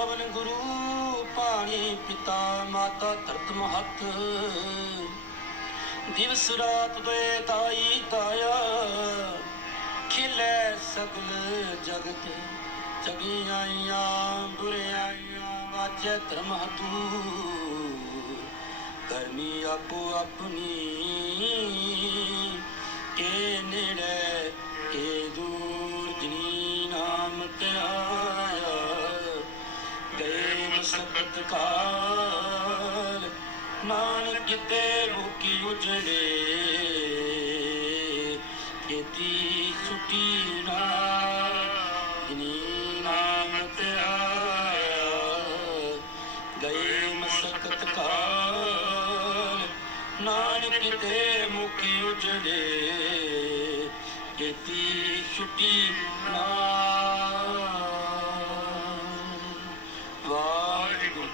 ਪਵਨ ਗੁਰੂ ਪਾਣੀ ਪਿਤਾ ਮਾਤਾ ਧਰਤ ਮਹਤ। ਦਿਵਸ ਰਾਤ ਦੇ ਤਾਈ ਤਾਇਆ, ਖਿਲੇ ਸਗਲ ਜਗਤ। ਆਈਆਂ ਬੁਰਿਆਈਆਂ ਵਾਜੇ ਧਰਮ ਹਤੂ ਕਰਨੀ ਆਪੋ ਆਪਣੀ, ਕੇ ਨੇੜੇ ਗਏ ਮਸਕਤ ਕਾਲ ਨਾਨਕ ਕਿਤੇ ਮੁਕੀ ਉਜੜੇ ਕੀਤੀ ਛੁੱਟੀ ਨਾ, ਜਿਨੀ ਨਾਮ ਧਿਆਇਆ ਗਏ ਮਸਕਤ ਕਾਲ ਨਾਨਕ ਕਿਤੇ ਮੁਕੀ ਉਜੜੇ ਕੀਤੀ ਛੁੱਟੀ ਨਾ।